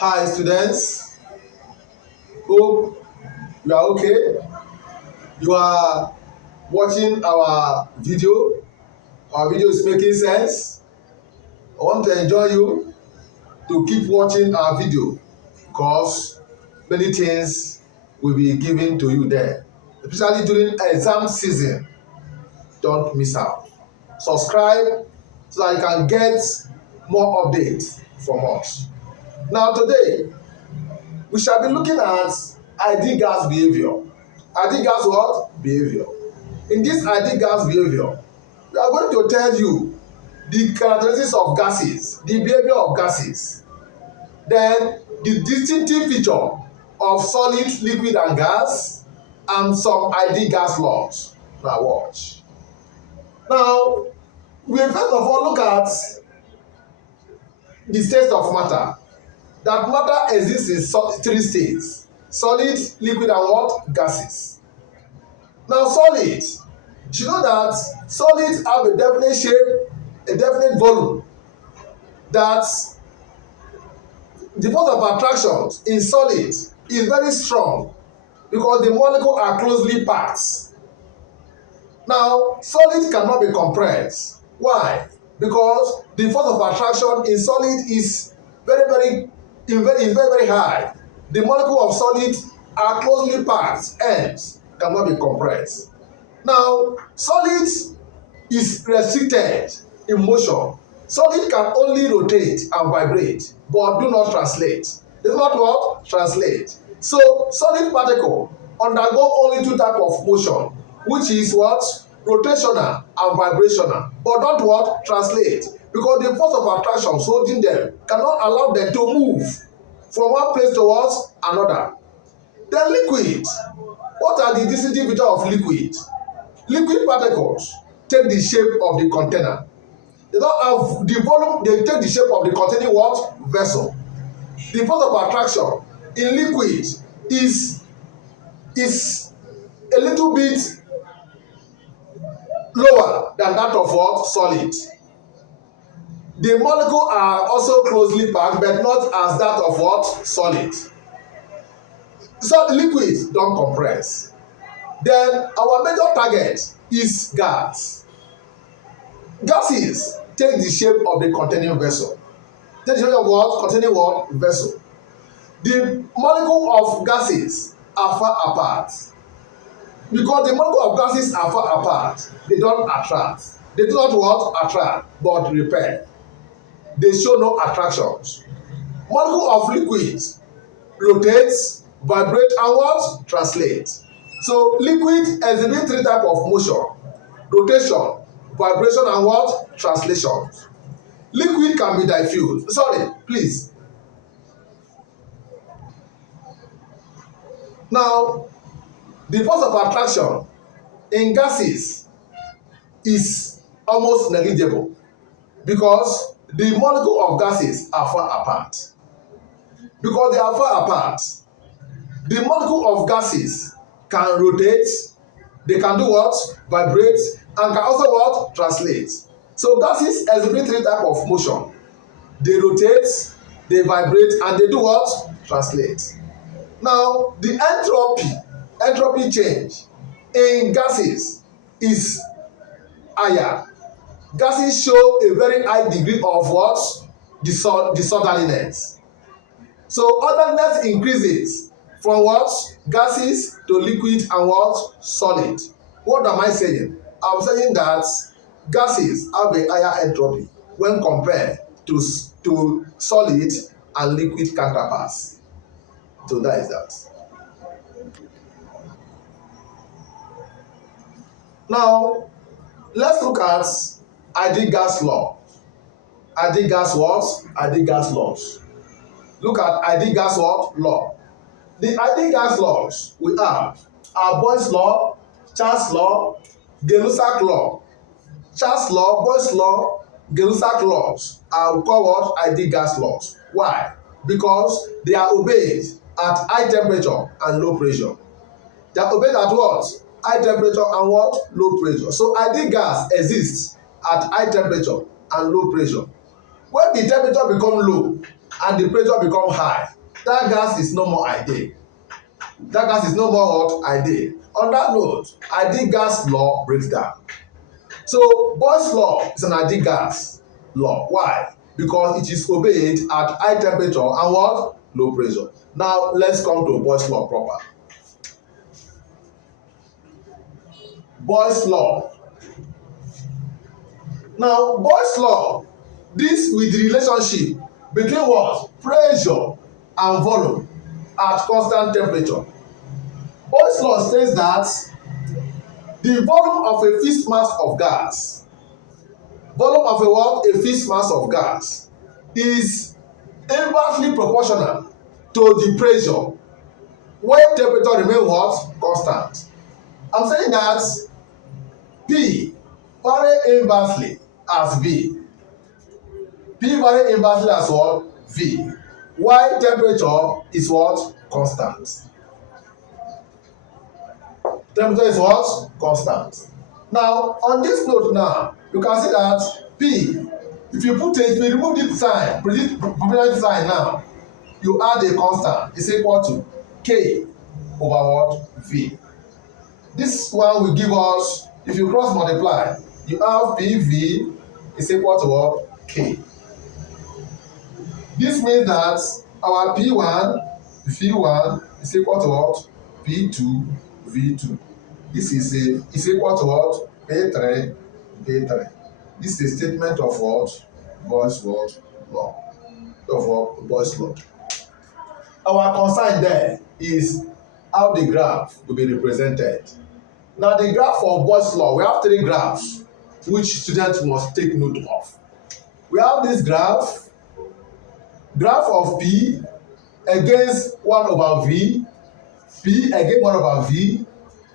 Hi students, hope you are okay. You are watching our video. Our video is making sense. I want to enjoy you to keep watching our video because many things will be given to you there, especially during exam season. Don't miss out. Subscribe so that you can get more updates from us. Now today, we shall be looking at ID gas behavior. ID gas what? Behavior. In this ID gas behavior, we are going to tell you the characteristics of gases, the behavior of gases, then the distinctive feature of solid, liquid and gas, and some ID gas laws. Now watch. Now, we first of all look at the state of matter. That matter exists in three states: solid, liquid and what? Gases. Now solid, you know that solids have a definite shape, a definite volume. That the force of attraction in solids is very strong because the molecules are closely packed. Now solid cannot be compressed. Why? Because the force of attraction in solid is very high. The molecule of solid are closely packed, hence cannot be compressed. Now solid is restricted in motion. Solid can only rotate and vibrate but do not translate. It's not what? Translate. So solid particle undergo only two types of motion, which is what? Rotational and vibrational, but not what? Translate, because the force of attraction holding them cannot allow them to move from one place towards another. Then liquid. What are the distinctive features of liquid? Liquid particles take the shape of the container. They don't have the volume, they take the shape of the containing what? Vessel. The force of attraction in liquid is a little bit lower than that of what? Solid. The molecules are also closely packed, but not as that of what? Solid. So liquids don't compress. Then our major target is gas. Gases take the shape of the containing vessel. Take the shape of what? Containing what? Vessel. The molecule of gases are far apart. Because the molecule of gases are far apart, they don't attract. They do not what? Attract, but repel. They show no attractions. Molecule of liquids rotates, vibrate and what? Translate. So liquid exhibit three types of motion: rotation, vibration and what? Translation. Liquid can be diffused. Sorry, please. Now, the force of attraction in gases is almost negligible because the molecule of gases are far apart. Because they are far apart, the molecule of gases can rotate, they can do what? Vibrate, and can also what? Translate. So gases exhibit three types of motion: they rotate, they vibrate, and they do what? Translate. Now the entropy change in gases is higher. Gases show a very high degree of what? Disorderliness. So orderliness increases from what? Gases to liquid and what? Solid. What am I saying? I'm saying that gases have a higher entropy when compared to solid and liquid counterparts. So that is that. Now, let's look at ID gas law. ID gas what? ID gas laws. Look at ID gas what? Law. The ID gas laws we have are Boyle's law, Charles law, Gay-Lussac law. Charles law, Boyle's law, Gay-Lussac laws are called what? ID gas laws. Why? Because they are obeyed at high temperature and low pressure. They are obeyed at what? High temperature and what? Low pressure. So ID gas exists at high temperature and low pressure. When the temperature become low, and the pressure become high, that gas is no more ideal. That gas is no more what? Ideal. On that note, ideal gas law breaks down. So Boyle's law is an ideal gas law. Why? Because it is obeyed at high temperature and what? Low pressure. Now let's come to Boyle's law proper. Boyle's law. Now Boyle's law deals with the relationship between what? Pressure and volume at constant temperature. Boyle's law states that the volume of a fixed mass of gas, volume of a what? A fixed mass of gas is inversely proportional to the pressure when temperature remain what? Constant. I'm saying that P vary inversely as V. P vary inversely as what? V. While temperature is what? Constant. Temperature is what? Constant. Now, on this note now, you can see that P, if you remove this sign, predominant sign now, you add a constant, is equal to K over what? V. This one will give us, if you cross multiply, you have PV is equal to what? K. This means that our P1, V1 is equal to what? P2, V2. This is equal to what? P3, V3. This is a statement of what? Boyle's law. Of what? Boyle's law. Our concern there is how the graph will be represented. Now the graph of Boyle's law, we have three graphs which students must take note of. We have this graph of P against 1 over V, P against 1 over V.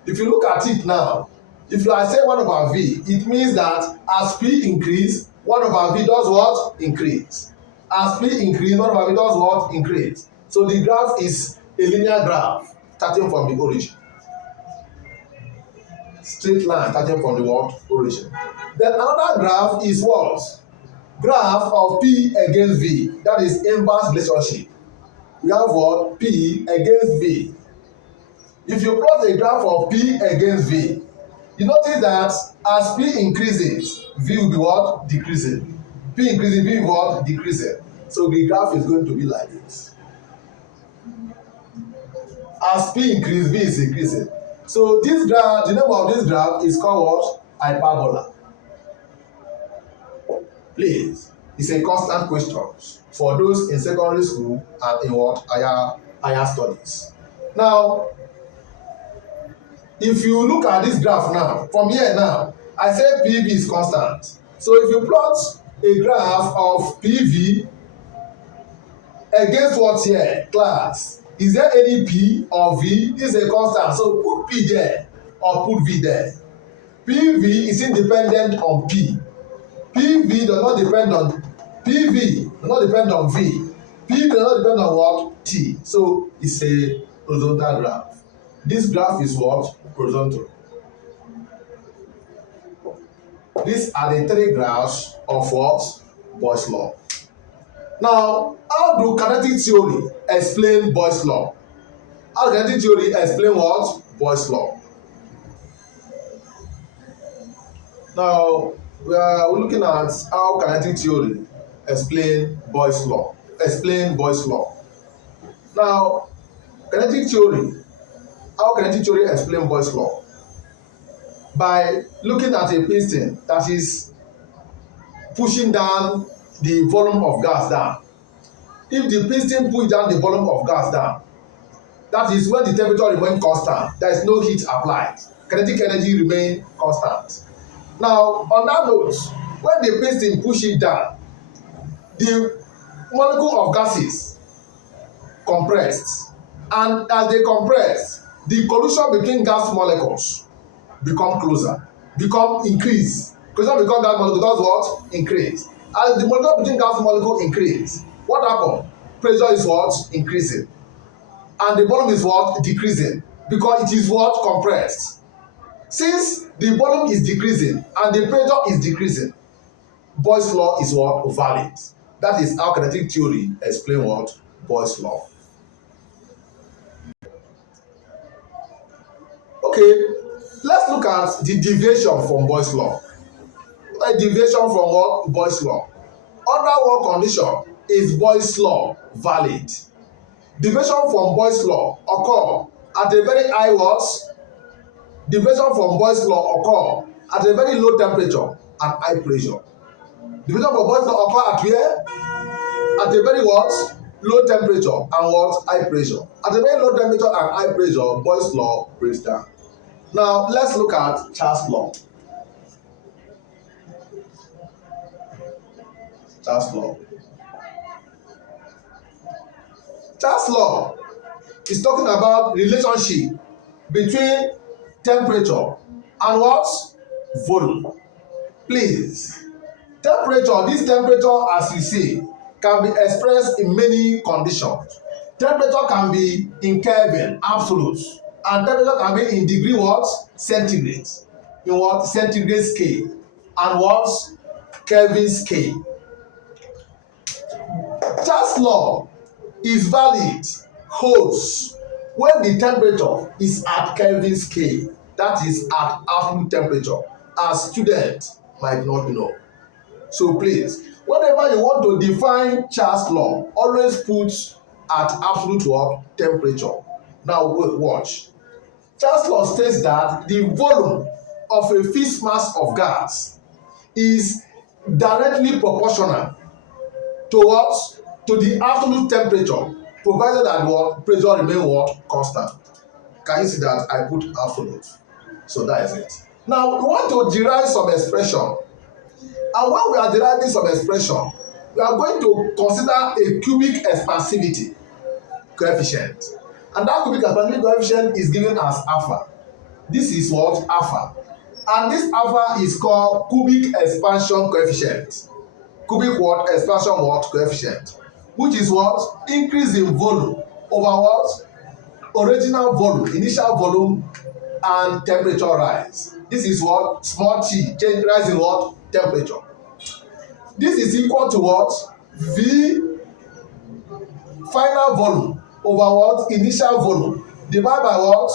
If you look at it now, if I say 1 over V, it means that as P increase, 1 over V does what? Increase. As P increase, 1 over V does what? Increase. So the graph is a linear graph starting from the origin. Straight line starting from the what? Origin. Then another graph is what? Graph of P against V. That is inverse relationship. We have what? P against V. If you plot a graph of P against V, you notice that as P increases, V will be what? Decreasing. P increasing, V will be what? Decreasing. So the graph is going to be like this. As P increases, V is increasing. So this graph, the name of this graph is called what? Hyperbola. Please, it's a constant question for those in secondary school and in what? Higher studies. Now, if you look at this graph now, from here now, I say PV is constant. So if you plot a graph of PV against what here? Class. Is there any P or V? This is a constant. So put P there or put V there. PV is independent on P. PV does not depend on PV, does not depend on V. PV does not depend on what? T. So it's a horizontal graph. This graph is what? Horizontal. These are the three graphs of what? Boyle's law. Now, how do kinetic theory explain Boyle's law? How does kinetic theory explain what? Boyle's law. Now, we are looking at how kinetic theory explain Boyle's law. Now, kinetic theory, how kinetic theory explain Boyle's law? By looking at a piston that is pushing down the volume of gas down. If the piston push down the volume of gas down, that is when the temperature remains constant, there is no heat applied. Kinetic energy remains constant. Now, on that note, when the piston push it down, the molecule of gases compressed, and as they compress, the collision between gas molecules become closer, increase. Collision between gas molecules does what? Increase. As the molecule between gas molecule increase, what happen? Pressure is what? Increasing. And the volume is what? Decreasing. Because it is what? Compressed. Since the volume is decreasing and the pressure is decreasing, Boyle's law is what? Valid. That is how kinetic theory explain what? Boyle's law. Okay, let's look at the deviation from Boyle's law. A deviation from what? Boyle's law. Under what condition is Boyle's law valid? Deviation from Boyle's law occur at a very high what? Deviation from Boyle's law occur at a very low temperature and high pressure. Deviation from Boyle's law occur at where? At a very what? Low temperature and what? High pressure. At a very low temperature and high pressure, Boyle's law breaks down. Now let's look at Charles' law. Charles' law. Charles' law is talking about relationship between temperature and what? Volume. Please, temperature, this temperature as you see can be expressed in many conditions. Temperature can be in Kelvin, absolute, and temperature can be in degree what? Centigrade. In what? Centigrade scale and what? Kelvin scale. Charles' law is valid, holds when the temperature is at Kelvin scale, that is at absolute temperature, as students might not know. So please, whenever you want to define Charles' law, always put at absolute what? Temperature. Now watch. Charles' law states that the volume of a fixed mass of gas is directly proportional to what? To the absolute temperature, provided that what? Pressure remain what? Constant. Can you see that I put absolute? So that is it. Now we want to derive some expression, and when we are deriving some expression, we are going to consider a cubic expansivity coefficient, and that cubic expansivity coefficient is given as alpha. This is what? Alpha, and this alpha is called cubic expansion coefficient. Cubic what? Expansion what? Coefficient, which is what? Increase in volume over what? Original volume, initial volume, and temperature rise. This is what? Small t, change, rise in what? Temperature. This is equal to what? V final volume over what? Initial volume divided by what?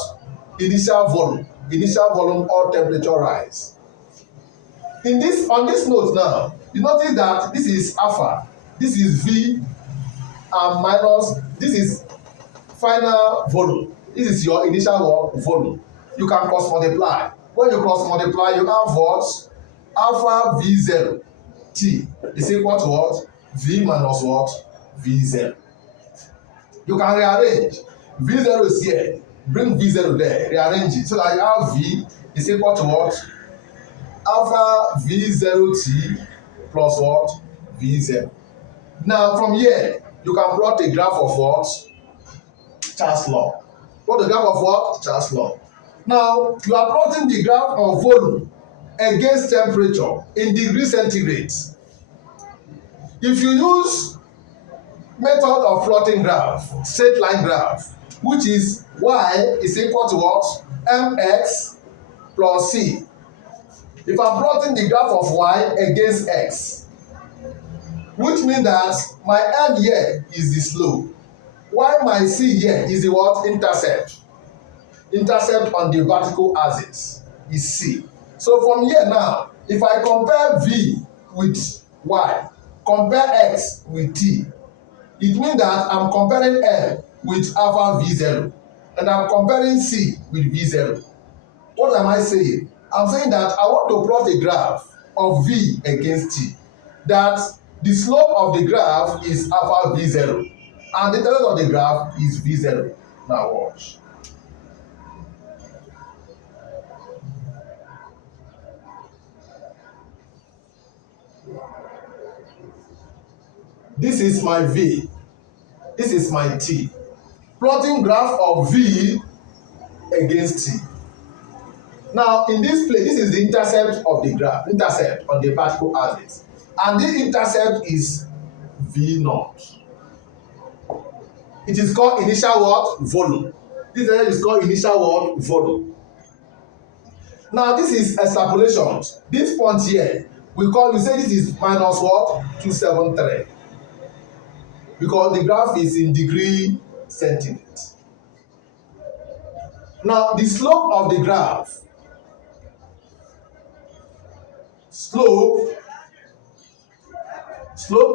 Initial volume or temperature rise. On this note now, you notice that this is alpha, this is V, and minus, this is final volume. This is your initial volume. You can cross multiply. When you cross multiply, you have what? Alpha V0 T is equal to what? V minus what? V0. You can rearrange. V0 is here. Bring V0 there. Rearrange it so that you have V is equal to what? Alpha V0T plus what? V0. Now from here, you can plot a graph of what? Charles' law. Plot the graph of what? Charles' law. Now, you are plotting the graph of volume against temperature in degrees centigrade. If you use method of plotting graph, straight line graph, which is y is equal to what? Mx plus c. If I'm plotting the graph of y against x, which means that my m here is the slope, while my c here is the what? Intercept. Intercept on the vertical axis is c. So from here now, if I compare v with y, compare x with t, it means that I'm comparing m with alpha v0 and I'm comparing c with v0. What am I saying? I'm saying that I want to plot a graph of v against t, that the slope of the graph is alpha v0 and the intercept of the graph is v0. Now watch. This is my v, this is my t. Plotting graph of v against t. Now in this place, this is the intercept of the graph, intercept on the vertical axis, and this intercept is v naught. It is called initial what? Volume. This is called initial what? Volume. Now this is extrapolation. This point here, we say this is minus what? 273. because the graph is in degree centigrade. Now the slope of the graph, slope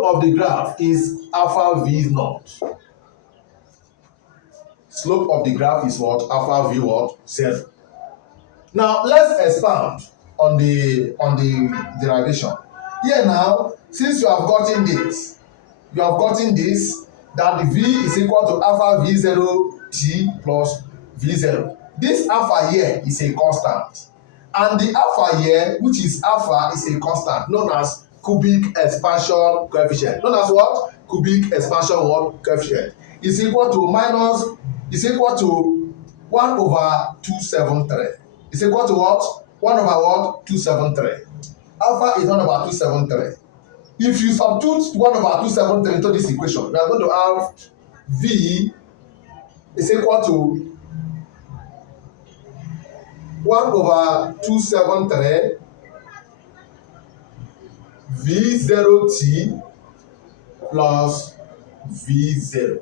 of the graph is alpha v naught. Slope of the graph is what? Alpha v what? 0. Now let's expand on the derivation. Here now, since you have gotten this, that the v is equal to alpha v0 t plus v0. This alpha here is a constant, and the alpha here, which is alpha, is a constant known as cubic expansion coefficient. Known as what? Cubic expansion what? Coefficient. Is equal to 1 over 273. Is equal to what? 1 over what? 273. Alpha is 1 over 273. If you substitute 1 over 273 into this equation, we are going to have v is equal to 1 over 273 v0t plus v0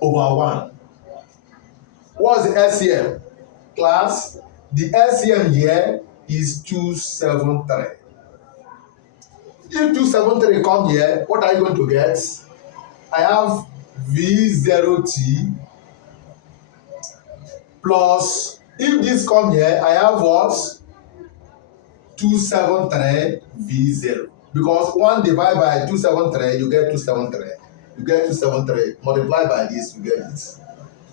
over 1. What's the LCM? Class, the LCM here is 273. If 273 come here, what are you going to get? I have v0t plus, if this come here, I have what? 273 v0. Because 1 divided by 273, you get 273. You get 273. Multiply by this, you get this.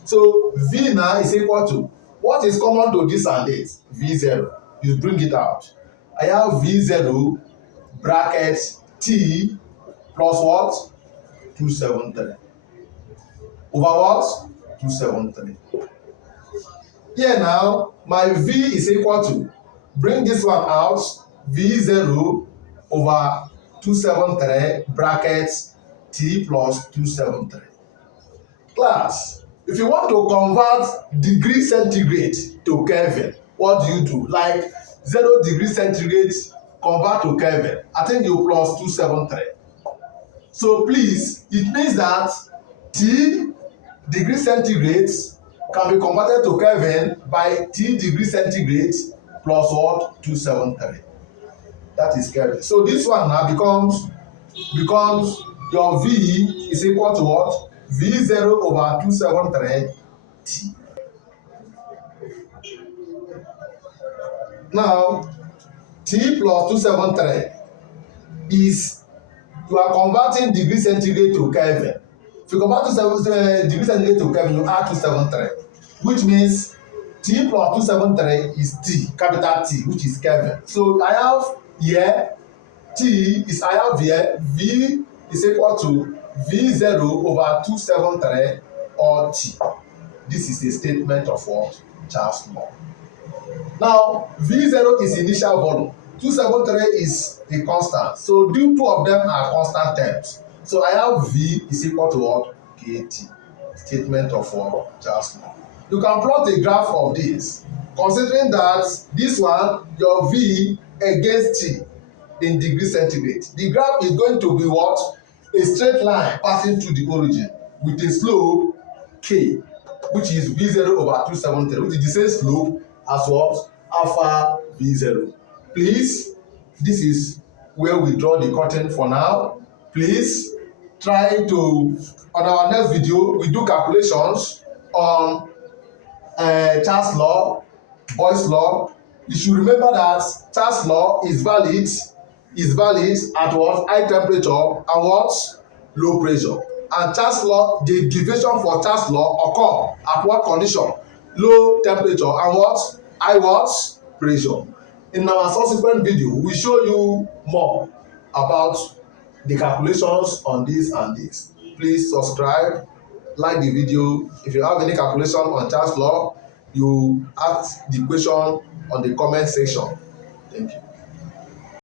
So v now is equal to, what is common to this and this? v0. You bring it out. I have v0 bracket t plus what? 273. Over what? 273. Here now, my v is equal to, bring this one out, v0 over 273 bracket t plus 273. Class, if you want to convert degree centigrade to Kelvin, what do? Like 0 degree centigrade convert to Kelvin. I think you plus 273. So please, it means that T degree centigrade can be converted to Kelvin by T degree centigrade plus what? 273. That is Kelvin. So this one now becomes your V is equal to what? V0 over 273 T. Now, T plus 273 is, you are converting degree centigrade to Kelvin. If you convert degree centigrade to Kelvin, you add 273, which means T plus 273 is T, capital T, which is Kelvin. So I have here T is, I have here V is equal to V0 over 273 or T. This is a statement of what? Charles' law. Now, V0 is initial volume. 273 is a constant. So the two of them are constant terms. So I have V is equal to what? KT. Statement of what? Charles' law. You can plot a graph of this, considering that this one, your V against T in degree centigrade. The graph is going to be what? A straight line passing through the origin with a slope K, which is V0 over 273, which is the same slope as what? Alpha V0. Please, this is where we draw the curtain for now. Please try to, on our next video, we do calculations on Charles' law, Boyle's law. You should remember that Charles' law is valid at what? High temperature and what? Low pressure. And Charles' law, the deviation for Charles' law occur at what condition? Low temperature and what? High what? Pressure. In our subsequent video, we show you more about the calculations on this and this. Please subscribe, like the video. If you have any calculation on Charles' law, you ask the question on the comment section. Thank you.